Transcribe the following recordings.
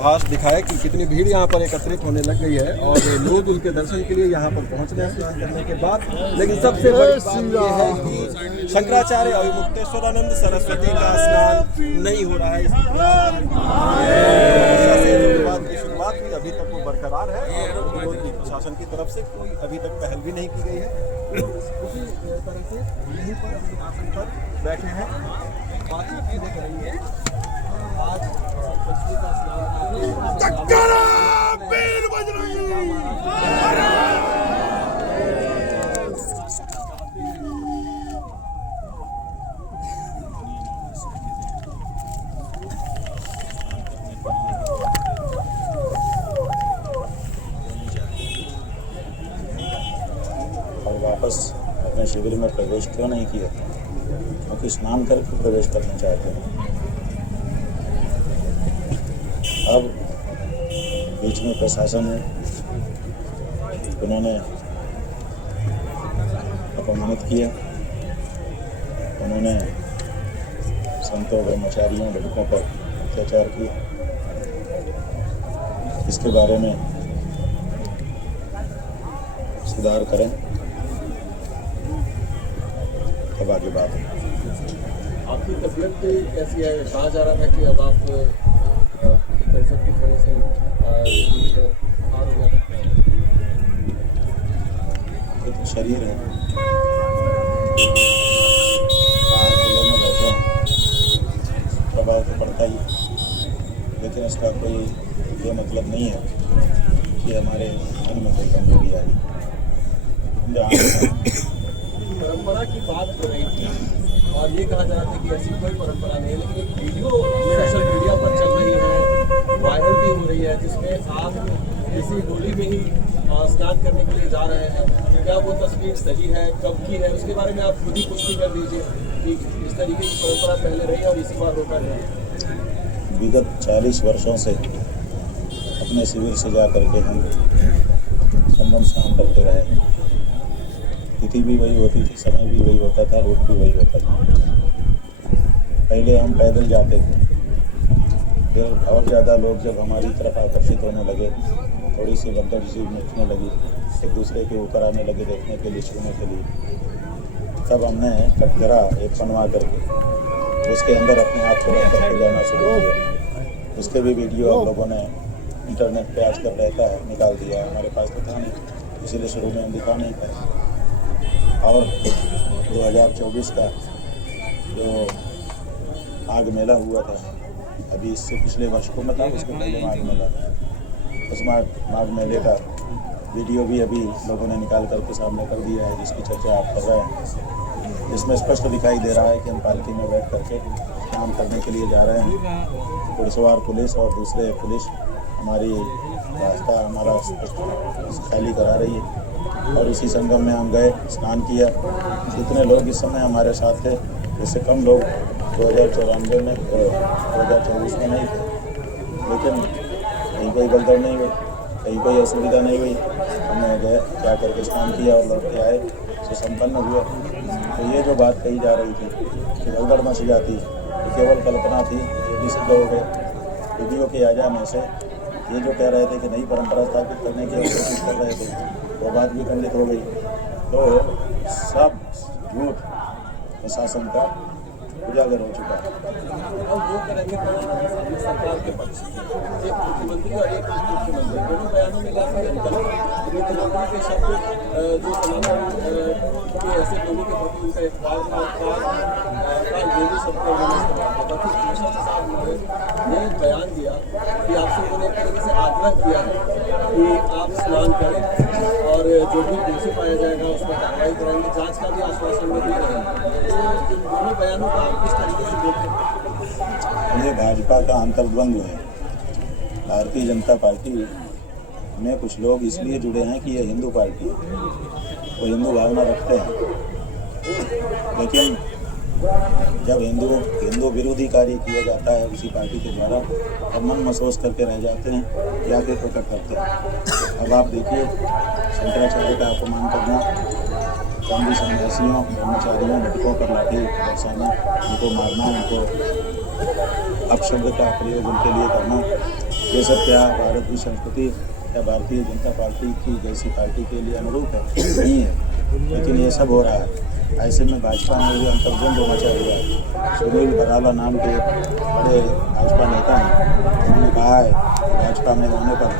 भाष दिखाया कि कितनी भीड़ यहाँ पर एकत्रित होने लग गई है और लोग उनके दर्शन के लिए यहाँ पर पहुँच रहे हैं स्नान करने के बाद। लेकिन सबसे बड़ी बात यह है कि शंकराचार्य अविमुक्तेश्वरानंद सरस्वती का स्नान नहीं हो रहा है। से जो विवाद की शुरुआत हुई अभी तक वो बरकरार है और विरोधी प्रशासन की तरफ से कोई अभी तक पहल भी नहीं की गई है। उसी तरह से यहीं पर अपने आसन पर बैठे हैं, बातचीत की जा रही है। आज पृथ्वी का स्नान और वापस अपने शिविर में प्रवेश क्यों नहीं किया? क्योंकि स्नान करके प्रवेश करना चाहते हैं। अब बीच में प्रशासन है, उन्होंने अपमानित किया, उन्होंने संतों ब्रह्मचारियों लड़कों पर अत्याचार किया। इसके बारे में सुधार करें, अब आगे बात है। आपकी तबीयत कैसी है? कहा जा रहा था कि अब आप कैंसर की वजह से ये तो शरीर है, बाहर खुले में बैठे हैं, प्रभाव तो पड़ता ही, लेकिन इसका कोई ये मतलब नहीं है कि हमारे मन में कोई कमजोरी आई। परंपरा की बात हो रही थी और ये कहा जा रहा था कि ऐसी कोई परंपरा नहीं है, लेकिन एक वीडियो सोशल मीडिया पर चल रही है, वायरल भी हो रही है, जिसमें आप किसी होली में ही स्नान करने के लिए जा रहे हैं। क्या वो तस्वीर सही है, कब की है, उसके बारे में आप खुद ही पुष्टि कर दीजिए कि इस तरीके की परंपरा पहले रही और इसी बार रोका गया। विगत 40 वर्षों से अपने शिविर से जा करके हम संगम स्नान करते रहे हैं। तिथि भी वही होती थी, समय भी वही होता था, रूट भी वही होता था। पहले हम पैदल जाते थे, फिर और ज़्यादा लोग जब हमारी तरफ आकर्षित होने लगे, थोड़ी सी भगदड़ सी मचने लगी, एक दूसरे के ऊपर आने लगे देखने के लिए, छूने के लिए, तब हमने कटघरा एक बनवा करके उसके अंदर अपने आप को रख करके जाना शुरू किया। उसके भी वीडियो आप लोगों ने इंटरनेट पे आजकल रहता है, निकाल दिया। हमारे पास तो था नहीं, इसीलिए शुरू में हम दिखा नहीं पाए। और 2024 का जो माघ मेला हुआ था, अभी इससे पिछले वर्ष को मतलब उसके पहले माघ मेला, उस माघ मेले का वीडियो भी अभी लोगों ने निकाल करके सामने कर दिया है, जिसकी चर्चा आप कर रहे हैं। इसमें स्पष्ट दिखाई दे रहा है कि हम पालकी में बैठ करके काम करने के लिए जा रहे हैं। घुड़सवार पुलिस और दूसरे पुलिस हमारी रास्ता हमारा खाली करा रही है। और उसी संगम में हम गए, स्नान किया। जितने लोग इस समय हमारे साथ थे, इससे कम लोग 2094 में 2024 में नहीं थे, लेकिन कहीं कोई गड़बड़ नहीं हुई, कहीं कोई असुविधा नहीं हुई। हमने गए, जा करके स्नान किया और लौट के आए, से संपन्न हुआ। तो ये जो बात कही जा रही थी कि गड़बड़ मच जाती, ये केवल कल्पना थी, ये भी सिद्ध हो गए। वीडियो के आ जाने से ये जो कह रहे थे कि नई परंपरा स्थापित करने की कोशिश कर रहे थे, वो बात भी खंडित हो गई। तो सब झूठ प्रशासन का उजागर हो चुका है। अब वो करेंगे सरकार के पक्ष से, एक मुख्यमंत्री और एक मुख्यमंत्री दोनों बयानों में काफी अंतर है। मुख्यमंत्री के शब्द जो सनातन के ऐसे लोगों के प्रति उनका इतबार था, ये भी सबको उन्होंने इस्तेमाल किया। बाकी कृष्ण साहब ने एक बयान दिया कि आपसे उन्होंने एक तरीके से आग्रह किया है कि आप स्नान करें और जो भी दोषी पाया जाएगा उस पर कार्रवाई करेंगे, जाँच का भी आश्वासन वो दे रहे हैं। तो इन दोनों बयानों का आप किस तरीके से देखते हैं? ये भाजपा का अंतर्द्वंद्व है। भारतीय जनता पार्टी में कुछ लोग इसलिए जुड़े हैं कि ये हिंदू पार्टी है, वो हिंदू भावना रखते हैं, लेकिन जब हिंदू विरोधी कार्य किया जाता है उसी पार्टी के द्वारा, अब मन महसूस करके रह जाते हैं या फिर प्रकट करते हैं। अब आप देखिए, शंकराचार्य का अपमान करना, गांधी सन्यासियों ब्रह्मचारियों लड़कों पर लाठी बरसाना, उनको मारना, उनको अपशब्द का प्रयोग उनके लिए करना, ये सब क्या भारत की संस्कृति या भारतीय जनता पार्टी की जैसी पार्टी के लिए अनुरूप है? नहीं है। लेकिन ये सब हो रहा है। ऐसे में भाजपा में भी अंतर्द्वंद मचा हुआ है। सुनील बराला नाम के बड़े भाजपा नेता हैं, उन्होंने कहा है कि भाजपा में होने पर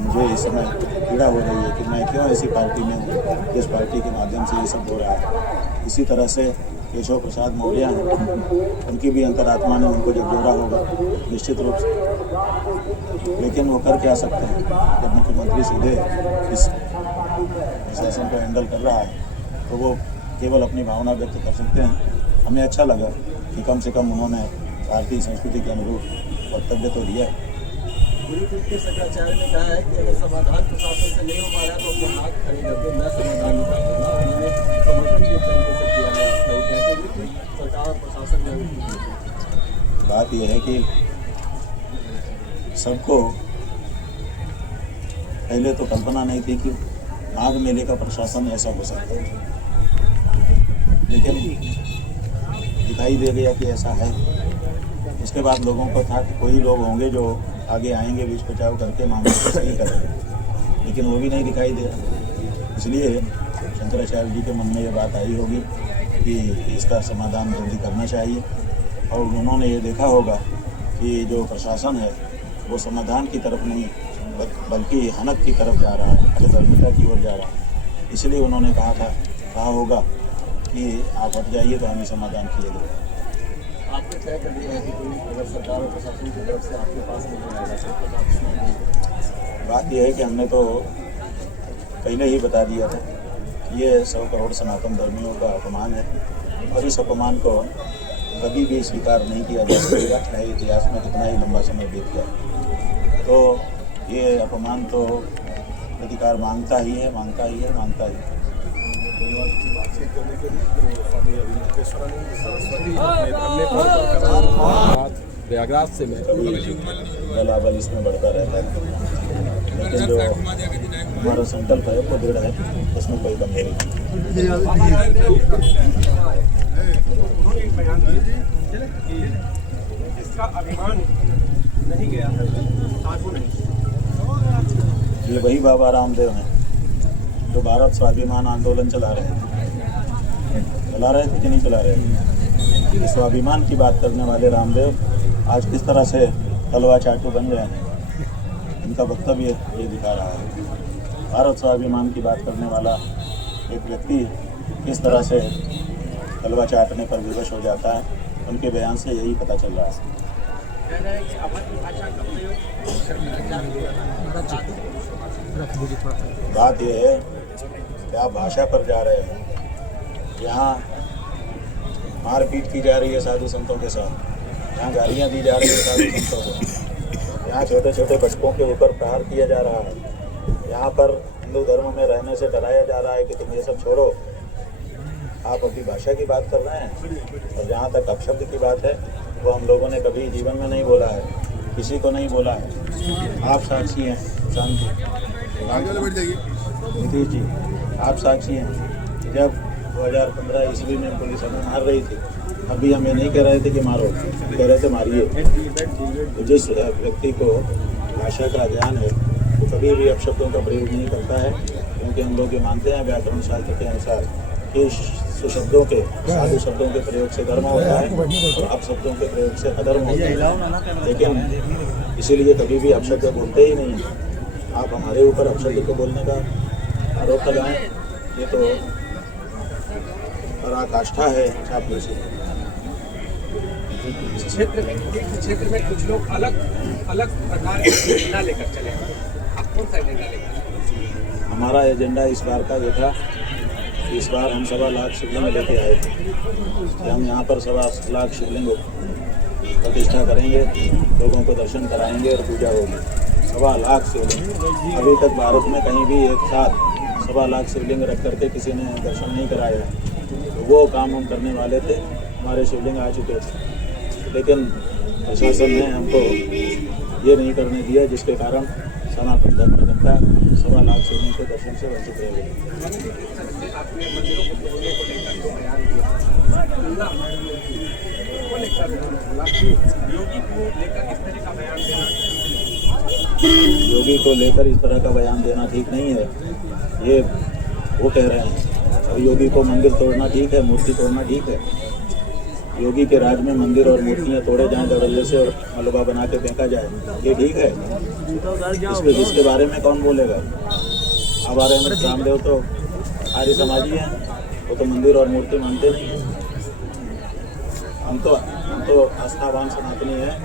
मुझे इस समय पीड़ा हो रही है कि मैं क्यों ऐसी पार्टी में हूँ जिस पार्टी के माध्यम से ये सब हो रहा है। इसी तरह से केशव प्रसाद मौर्य हैं, उनकी भी अंतरात्मा ने उनको झकझोरा होगा निश्चित रूप से। लेकिन वो कर क्या सकते हैं जब मुख्यमंत्री सीधे इस प्रशासन को हैंडल कर रहा है, तो वो केवल अपनी भावना व्यक्त कर सकते हैं। हमें अच्छा लगा कि कम से कम उन्होंने भारतीय संस्कृति के अनुरूप वक्तव्य तो दिया है। के शंकराचार्य ने कहा है कि अगर समाधान प्रशासन से नहीं हो पा रहा तो अपने हाथ खड़े करके मैं समाधान निकालूंगा। उन्होंने समर्थन भी एक तरीके से किया है। आप सही कहते हैं कि सरकार और प्रशासन ने बात यह है कि सबको पहले तो कल्पना नहीं थी कि माघ मेले का प्रशासन ऐसा हो सकता है, लेकिन दिखाई दे गया कि ऐसा है। उसके बाद लोगों को था कि कोई लोग होंगे जो आगे आएंगे, बीच बचाव करके मामले को सही करेंगे, लेकिन वो भी नहीं दिखाई दे रहा। इसलिए शंकराचार्य जी के मन में ये बात आई होगी कि इसका समाधान जल्दी करना चाहिए, और उन्होंने ये देखा होगा कि जो प्रशासन है वो समाधान की तरफ नहीं बल्कि हनक की तरफ जा रहा है, अधर्मिता की ओर जा रहा है। इसलिए उन्होंने कहा होगा कि आप हट जाइए तो हमें समाधान किए गए। आपने तय कर दिया है कि कोई अगर सरकार और प्रशासन की तरफ से आपके पास नहीं आएगा तो आप बात यह है कि हमने तो पहले ही बता दिया था, ये 100 करोड़ सनातन धर्मियों का अपमान है, और इस अपमान को कभी भी स्वीकार नहीं किया जा सकेगा, चाहे इतिहास में कितना ही लंबा समय बीत जाए। तो ये अपमान तो अधिकार मांगता ही है। प्रयागराज से मैं बलाबल इसमें बढ़ता रहता है, लेकिन जो हमारा संकल्प है वो दृढ़ है, उसमें कोई कमी नहीं। इसका अभिमान नहीं गया है, आगू नहीं। ये वही बाबा रामदेव हैं जो भारत स्वाभिमान आंदोलन चला रहे थे कि नहीं चला रहे। स्वाभिमान की बात करने वाले रामदेव आज किस तरह से तलवा चाटू बन गए हैं, इनका वक्तव्य ये दिखा रहा है। भारत स्वाभिमान की बात करने वाला एक व्यक्ति किस तरह से तलवा चाटने पर विवश हो जाता है, उनके बयान से यही पता चल रहा है। बात यह है कि आप भाषा पर जा रहे हैं, यहाँ मारपीट की जा रही है साधु संतों के साथ, यहाँ गालियाँ दी जा रही है साधु संतों को, यहाँ छोटे छोटे बच्चों के ऊपर प्रहार किया जा रहा है, यहाँ पर हिंदू धर्म में रहने से डराया जा रहा है कि तुम ये सब छोड़ो। आप अपनी भाषा की बात कर रहे हैं, और जहाँ तक अपशब्द की बात है वो हम लोगों ने कभी जीवन में नहीं बोला है, किसी को नहीं बोला है। आप साक्षी हैं नीतीश जी, आप साक्षी हैं। जब 2015 ईस्वी में पुलिस हमें मार रही थी, अभी हम ये नहीं कह रहे थे कि मारो, कह रहे थे मारिए। तो जिस व्यक्ति को भाषा का ज्ञान है वो कभी भी अपशब्दों का प्रयोग नहीं करता है, क्योंकि हम लोग ये मानते हैं व्याकरण शास्त्र के अनुसार कि सुशब्दों के साधु शब्दों के प्रयोग से धर्म होता है और अपशब्दों के प्रयोग से अधर्म होता है। लेकिन इसीलिए कभी भी अपशब्द बोलते ही नहीं हैं। आप हमारे ऊपर अपशब्द को बोलने का आरोप लगाएं, ये तो पराकाष्ठा है चापलूसी। क्षेत्र में कुछ लोग अलग प्रकार के एजेंडा लेकर चले, आप कौन सा एजेंडा लेकर? हमारा एजेंडा इस बार का ये था, इस बार हम 1.25 लाख शिवलिंग लेके आए थे कि हम यहाँ पर 1.25 लाख शिवलिंग प्रतिष्ठा करेंगे, लोगों को दर्शन कराएंगे और पूजा होगी। 1.25 लाख शिवलिंग, अभी तक भारत में कहीं भी एक साथ 1.25 लाख शिवलिंग रख करके किसी ने दर्शन नहीं कराया। तो वो काम हम करने वाले थे, हमारे शिवलिंग आ चुके थे, लेकिन प्रशासन ने हमको ये नहीं करने दिया, जिसके कारण सनातन धर्म जनता 1.25 लाख शिवलिंग के दर्शन से वंचित रह गई। आपने मंदिरों को तोड़ने को लेकर जो बयान दिया, योगी को लेकर इस तरह का बयान देना योगी को लेकर इस तरह का बयान देना ठीक नहीं है, ये वो कह रहे हैं। और योगी को मंदिर तोड़ना ठीक है, मूर्ति तोड़ना ठीक है। योगी के राज में मंदिर और मूर्तियां तोड़े जाएं दरवाजे से और मलबा बना के फेंका जाए, ये ठीक है? इसके बारे में कौन बोलेगा? हमारे रामदेव तो आर्य समाजी हैं, वो तो मंदिर और मूर्ति मानते नहीं हैं। हम तो आस्थावान सनातनी हैं,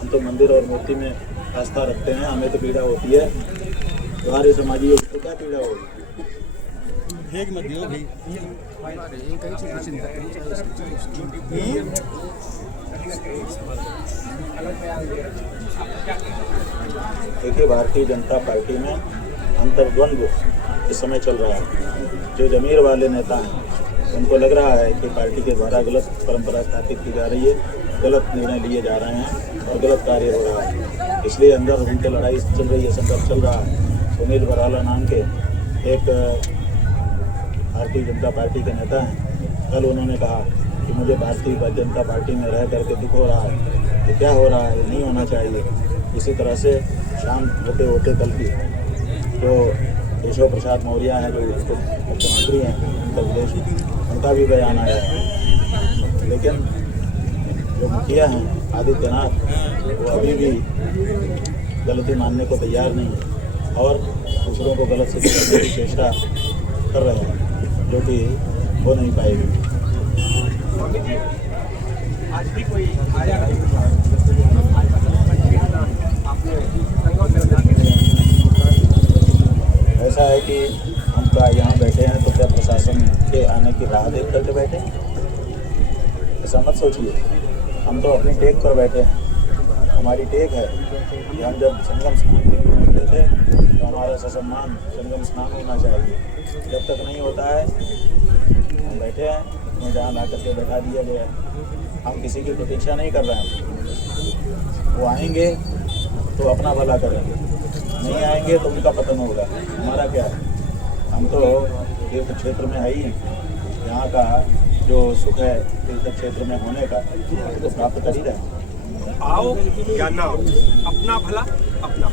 हम तो मंदिर और मूर्ति में आस्था रखते हैं, हमें तो पीड़ा होती है। तो आर्य समाजी को क्या पीड़ा होगी? देखिए, भारतीय जनता पार्टी में अंतर्द्वंद्व इस समय चल रहा है। जो जमीर वाले नेता हैं उनको लग रहा है कि पार्टी के द्वारा गलत परंपरा स्थापित की जा रही है, गलत निर्णय लिए जा रहे हैं और गलत कार्य हो रहा है। इसलिए अंदर उनकी लड़ाई चल रही है, संघर्ष चल रहा है। सुनील बराला नाम के एक भारतीय जनता पार्टी के नेता हैं, कल उन्होंने कहा कि मुझे भारतीय जनता पार्टी में रह करके दुख हो रहा है। तो क्या हो रहा है? नहीं होना चाहिए। इसी तरह से शाम होते होते कल की जो केशव प्रसाद मौर्य हैं, जो मुख्यमंत्री हैं उत्तर प्रदेश, उनका भी बयान आया है। लेकिन जो मुखिया हैं आदित्यनाथ, वो अभी भी गलती मानने को तैयार नहीं है और दूसरों को गलत सिद्ध करने की चेष्टा कर रहे हैं, जो कि हो नहीं पाएगी। आज भी कोई आया आपने ऐसा है कि हम यहाँ बैठे हैं तो क्या प्रशासन के आने की राह देख करके बैठे? ऐसा मत सोचिए। हम तो अपनी टेक पर बैठे हैं। हमारी टेक है कि हम जब संगम स्नान के लिए बैठे थे तो हमारा ससम्मान संगम स्नान होना चाहिए। जब तक नहीं होता है हम बैठे हैं, हमें जहाँ ला करके बैठा दिया गया है। हम किसी की प्रतीक्षा नहीं कर रहे हैं। वो आएंगे तो अपना भला करेंगे, नहीं आएंगे तो उनका पतन होगा। हमारा क्या है? हम तो तीर्थ क्षेत्र में है ही, यहाँ का जो सुख है तीर्थ क्षेत्र में होने का तो प्राप्त कर ही रहे हैं। आओ या ना आओ, अपना भला अपना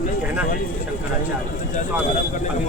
कहना है शंकराचार्य स्वामी।